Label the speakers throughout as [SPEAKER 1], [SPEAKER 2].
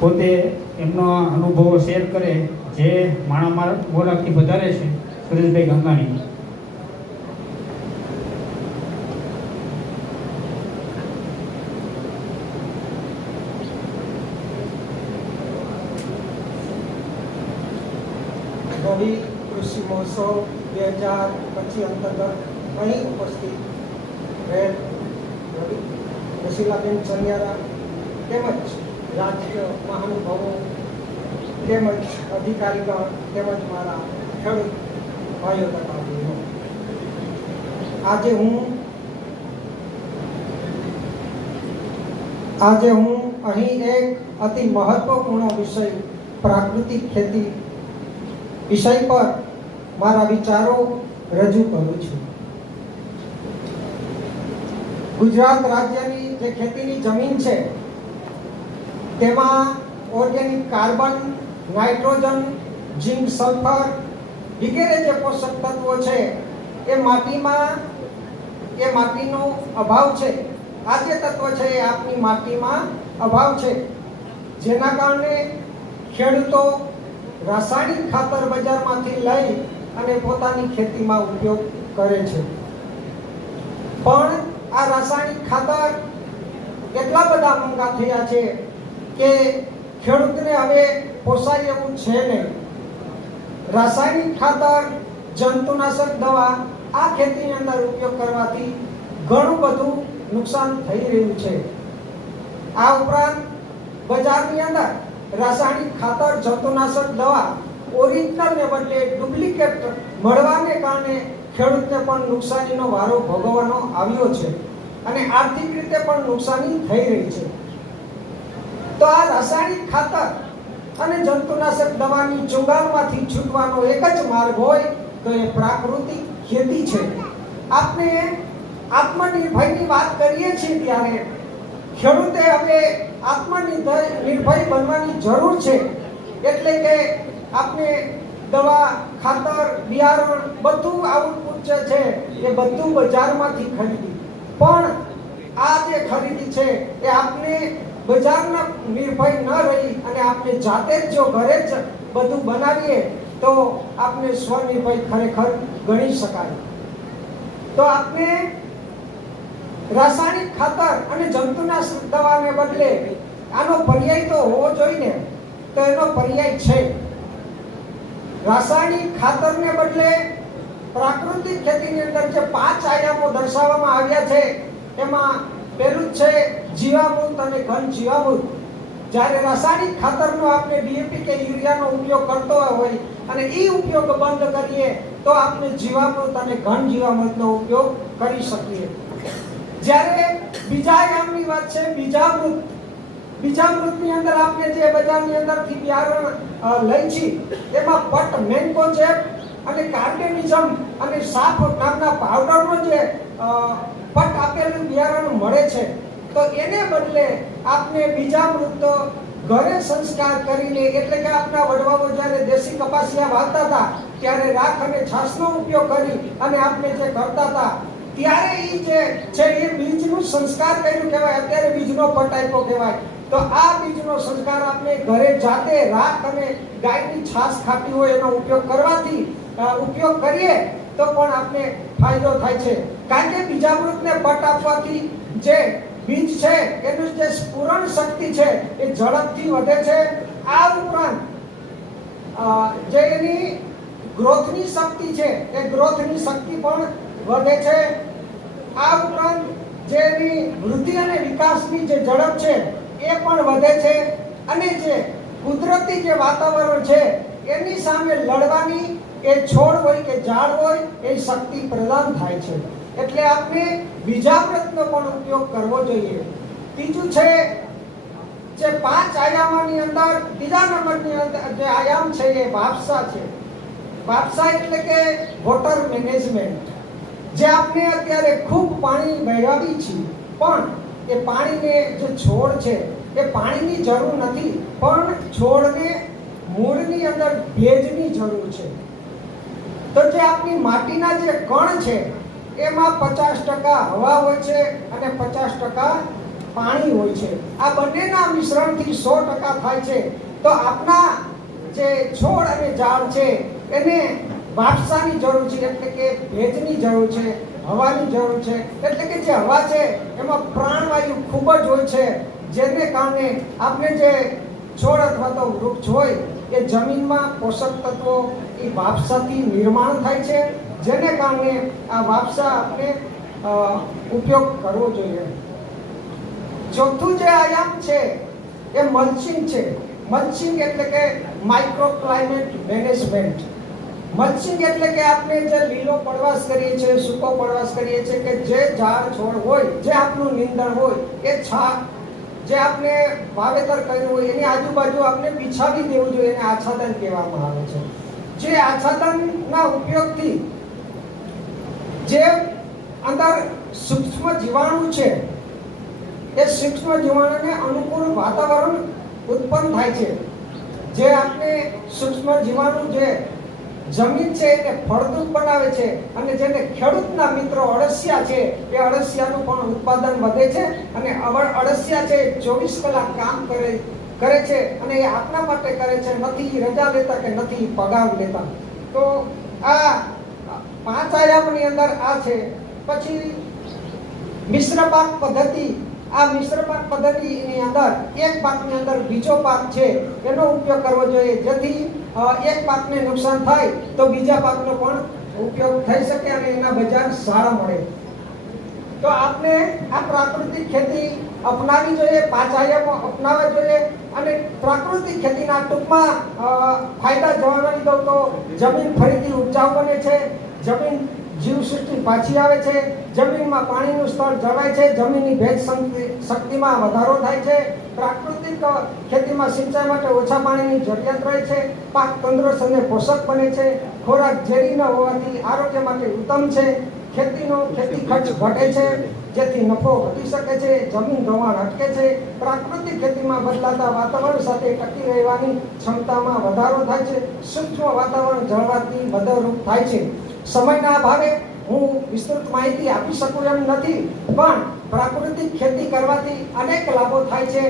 [SPEAKER 1] પોતે એમનો અનુભવો શેર કરે જે માણામાર મોરાકથી વધારે છે, સુરેશભાઈ ગંગાણી.
[SPEAKER 2] રવિ કૃષિ મહોત્સવ બે હજાર પચીસ અંતર્ગત અહીં ઉપસ્થિત. રહેલ રસીલાબેન ચનિયારા તેમજ રાજકીય મહાનુભાવો, તેમજ અધિકારીગણ, તેમજ મારા ખેડૂત ભાઈઓ તથા આજે હું આજે હું અહીં એક અતિ મહત્વપૂર્ણ વિષય, પ્રાકૃતિક ખેતી વિષય પર મારા વિચારો રજૂ કરું છું. ગુજરાત રાજ્યની જે ખેતીની જમીન છે તેમાં organic carbon nitrogen zinc sulphur વગેરે જે પોષક તત્વો છે, એ માટીમાં, એ માટીનો અભાવ છે. આ જે તત્વ છે, એ આપની માટીમાં અભાવ છે. જેના કારણે ખેડૂતો રાસાયણિક ખાતર બજારમાંથી લઈ અને પોતાની ખેતીમાં ઉપયોગ કરે છે. પણ આ રાસાયણિક ખાતર કેટલા બધા મોંઘા થયા છે કે ખેડૂતને હવે પોસાય એવું છે નહીં રાસાયણિક ખાતર, જંતુનાશક દવા આ ખેતીની અંદર ઉપયોગ કરવાથી ઘણું બધું નુકસાન થઈ રહ્યું છે. આ ઉપરાંત બજારની અંદર રાસાયણિક ખાતર, જંતુનાશક દવા ઓરિજિનલને બદલે ડુપ્લિકેટ મળવાને કારણે ખેડૂતને પણ નુકસાનીનો વારો ભોગવવાનો આવ્યો છે અને આર્થિક રીતે પણ નુકસાની થઈ રહી છે. તો આ રાસાયણિક ખાતર અને જંતુનાશક દવાની ચુંગાલમાંથી છૂટવાનો એક જ માર્ગ હોય તો એ પ્રાકૃતિક ખેતી છે. આપણે આત્મનિર્ભયની વાત કરીએ છીએ ત્યારે ખેડૂતે હવે આત્મનિર્ભય નિર્ભય બનવાની જરૂર છે. એટલે કે આપણે દવા, ખાતર, બિયારણ બધું આઉટપુટ જે છે એ બધું બજારમાંથી ખરીદી પણ આ જે ખરીદી છે, એ આપણે બજારના નિર્ભય ન રહી અને આપણે જાતે જ જો ઘરે જ બધું બનાવીએ, તો આપણે સ્વનિર્ભય ખરેખર ગણી શકાય. તો આપણે રાસાયણિક ખાતર અને જંતુનાશક દવાને બદલે આનો પર્યાય તો હોવો જોઈએ તો એનો પર્યાય છે. રાસાયણિક ખાતરને બદલે પ્રાકૃતિક ખેતીની અંદર જે પાંચ આયામો દર્શાવવામાં આવ્યા છે એમાં પહેલું છે જીવામૃત અને ઘન જીવામૃત. જ્યારે રાસાયણિક ખાતરનો આપણે ડીએપી કે યુરિયાનો ઉપયોગ કરતો હોય અને એ ઉપયોગ બંધ કરીએ, તો આપણે જીવામૃત અને ઘન જીવામૃતનો ઉપયોગ કરી શકીએ. જ્યારે બીજા આયામની વાત છે, બીજામૃત. બીજામૃતની અંદર આપણે જે બજારની અંદરથી બિયારણ લઈ છીએ, એમાં પટ મેન્કો છે અને કાર્ડેનિઝમ અને સાફ નામના પાવડરનો જે પટ આપેલું બિયારણ મળે છે. તો એને બદલે આપણે બીજામૃત ઘરે સંસ્કાર કરીને, એટલે કે આપણા વડવાઓ જ્યારે દેશી કપાસિયા વાવતા હતા, ત્યારે રાખ અને છાશનો ઉપયોગ કરી અને આપણે જે કરતા હતા, ત્યારે એ જે છે એ બીજનું સંસ્કાર કર્યું કહેવાય. અત્યારે બીજનો પટ આપ્યો કહેવાય. તો આ બીજનો સંસ્કાર આપણે ઘરે જાતે રાખ અને ગાયની છાશ ખાતી હોય એનો ઉપયોગ કરવાથી ઉપયોગ કરીએ તો પણ આપણે ફાયદો થાય છે. કારણ કે બીજા વૃક્ષને પટ આપવાથી જે બીજ છે, એનું જે સ્ફુરણ શક્તિ છે, એ ઝડપથી વધે છે. આ ઉપરાંત જે એની ગ્રોથની શક્તિ છે, એ ગ્રોથની શક્તિ પણ વધે છે. આ ઉપરાંત, જે એની વૃદ્ધિ અને વિકાસની જે ઝડપ છે, એ પણ વધે છે. અને જે કુદરતી જે વાતાવરણ છે, એની સામે લડવાની એ છોડ હોય કે ઝાડ હોય, એ શક્તિ પ્રદાન થાય છે. એટલે આપણે બીજા બીજામૃતનો પણ ઉપયોગ કરવો જોઈએ. ત્રીજું છે, જે પાંચ આયામોની અંદર, બીજા નંબરની અંદર જે આયામ છે એ વાપસા છે. વાપસા એટલે કે વોટર મેનેજમેન્ટ જે આપણે અત્યારે ખૂબ પાણી વહેવાવી છીએ, પણ એ પાણીને જે છોડ છે, એ પાણીની જરૂર નથી, પણ છોડને મૂળની અંદર ભેજની જરૂર છે. તો જે આપણી માટીના જે કણ છે, એમાં પચાસ ટકા હવા હોય છે અને પચાસ ટકા પાણી હોય છે. આ બંનેના મિશ્રણથી સો ટકા થાય છે. તો આપના જે છોડ અને ઝાડ છે, એને વાપસાની જરૂર છે, એટલે કે ભેજની જરૂર છે, હવાની જરૂર છે. એટલે કે જે હવા છે, એમાં પ્રાણવાયુ ખૂબ જ હોય છે. જેને કારણે આપણે જે છોડ અથવા તો વૃક્ષ હોય, એ જમીનમાં પોષક તત્વો એ વાપસાથી નિર્માણ થાય છે, જેને કારણે આ વાપસા આપણે ઉપયોગ કરવો જોઈએ. ચોથું જે આયામ છે, એ મલ્ચિંગ છે. મલ્ચિંગ એટલે કે માઇક્રો ક્લાઇમેટ મેનેજમેન્ટ મલ્ચિંગ એટલે કે આપણે જે લીલો પડવાશ કરીએ છીએ, સૂકો પડવાશ કરીએ છીએ, કે જે ઝાડ, છોડ હોય, જે આપણું નીંદણ હોય, એ છા જે આપણે વાવેતર કર્યું હોય, એની આજુબાજુ આપણે બિછાવી દેવું જોઈએ, એને આચ્છાદન કહેવામાં આવે છે. જે આચ્છાદનના ઉપયોગથી જે અંદર સૂક્ષ્મ જીવાણુ છે, એ સૂક્ષ્મ જીવાણુને અનુકૂળ વાતાવરણ ઉત્પન્ન થાય છે. જે આપણે સૂક્ષ્મ જીવાણુ જે જમીન છે એને ફળદ્રુપ બનાવે છે અને જેને ખેડૂતના મિત્રો અળસિયા છે, એ અળસિયાનું પણ ઉત્પાદન વધે છે અને અળસિયા છે ચોવીસ કલાક કામ કરે કરે છે અને એ આપણા માટે કરે છે. નથી, રજા લેતા કે નથી, પગાર લેતા. તો આ પાંચ આયામની અંદર આ છે. પછી મિશ્ર પાક પદ્ધતિ. આ મિશ્ર પાક પદ્ધતિની અંદર એક પાકની અંદર બીજો પાક છે. એનો ઉપયોગ કરવો જોઈએ. જેથી એક પાકને નુકસાન થાય તો બીજા પાકનો પણ ઉપયોગ થઈ શકે અને એના બજાર સારા મળે. તો આપણે આ પ્રાકૃતિક ખેતી અપનાવી જોઈએ પાંચ આયામો અપનાવવા જોઈએ. અને પ્રાકૃતિક ખેતીના ટૂંકમાં ફાયદા જણાવી દઉં તો જમીન ફરીથી ઉપજાઉ બને છે, જમીન જીવસૃષ્ટિ પાછી આવે છે, જમીનમાં પાણીનું સ્તર જળવાય છે, જમીનની ભેજ શક્તિ- શક્તિમાં વધારો થાય છે. પ્રાકૃતિક ખેતીમાં સિંચાઈ માટે ઓછા પાણીની જરૂરિયાત રહે છે, પાક તંદુરસ્ત અને પોષક બને છે, ખોરાક ઝેરી ન હોવાથી આરોગ્ય માટે ઉત્તમ છે, ખેતીનો ખેતી ખર્ચ ઘટે છે. જેથી નફો વધી શકે છે, જમીન ધોવાણ અટકે છે, પ્રાકૃતિક ખેતીમાં બદલાતા વાતાવરણ સાથે ટકી રહેવાની ક્ષમતામાં વધારો થાય છે, સૂક્ષ્મ વાતાવરણ જળવાથી મદદરૂપ થાય છે. સમયના અભાવે હું વિસ્તૃત માહિતી આપી શકું એમ નથી, પણ પ્રાકૃતિક ખેતી કરવાથી અનેક લાભો થાય છે.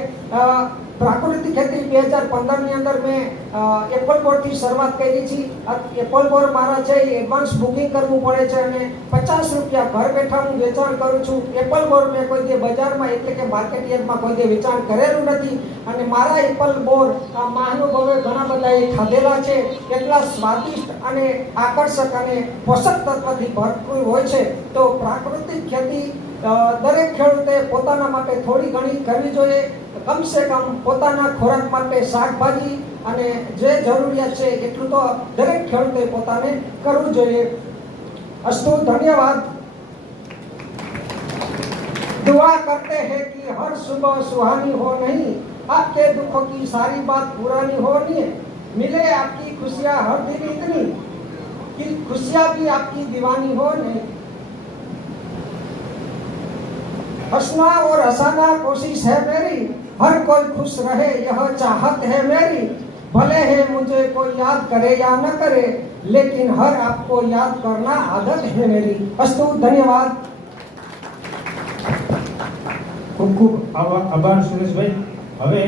[SPEAKER 2] પ્રાકૃતિક ખેતી બે હજાર પંદરની અંદર મેં એપલ બોર્ડથી શરૂઆત કરી છે. એપલ બોર્ડ મારા છે, એ એડવાન્સ બુકિંગ કરવું પડે છે અને પચાસ રૂપિયા ઘર બેઠા હું વેચાણ કરું છું. એપલ બોર્ડ મેં કોઈ દે બજારમાં એટલે કે માર્કેટ યાર્ડમાં કોઈ દે વેચાણ કરેલું નથી. અને મારા એપલ બોર્ડ મહાનુભાવે ઘણા બધા એ ખાધેલા છે. એટલા સ્વાદિષ્ટ અને આકર્ષક અને પોષક તત્વથી ભરપૂર હોય છે તો પ્રાકૃતિક ખેતી અ, દરેક ખેડૂતે પોતાના માટે થોડી ઘણી કરવી જોઈએ કમસે કમ પોતાના ખોરાક માટે શાકભાજી અને જે જરૂરિયાત છે એટલું તો દરેક ખેડૂતે પોતાને કરવું જોઈએ અસ્તુ ધન્યવાદ दुआ करते हैं कि हर सुबह सुहानी हो नहीं आपके दुखों की सारी बात पुरानी हो नहीं मिले आपकी खुशियां हर दिन इतनी कि खुशियां भी आपकी दीवानी हो नहीं हंसना और हंसाना कोशिश है मेरी हर कोई खुश रहे यह चाहत है मेरी भले है मुझे कोई याद करे या न करे लेकिन हर आपको याद करना आदत है मेरी अस्तु धन्यवाद
[SPEAKER 1] ખૂબ ખૂબ આભાર સુરેશભાઈ હવે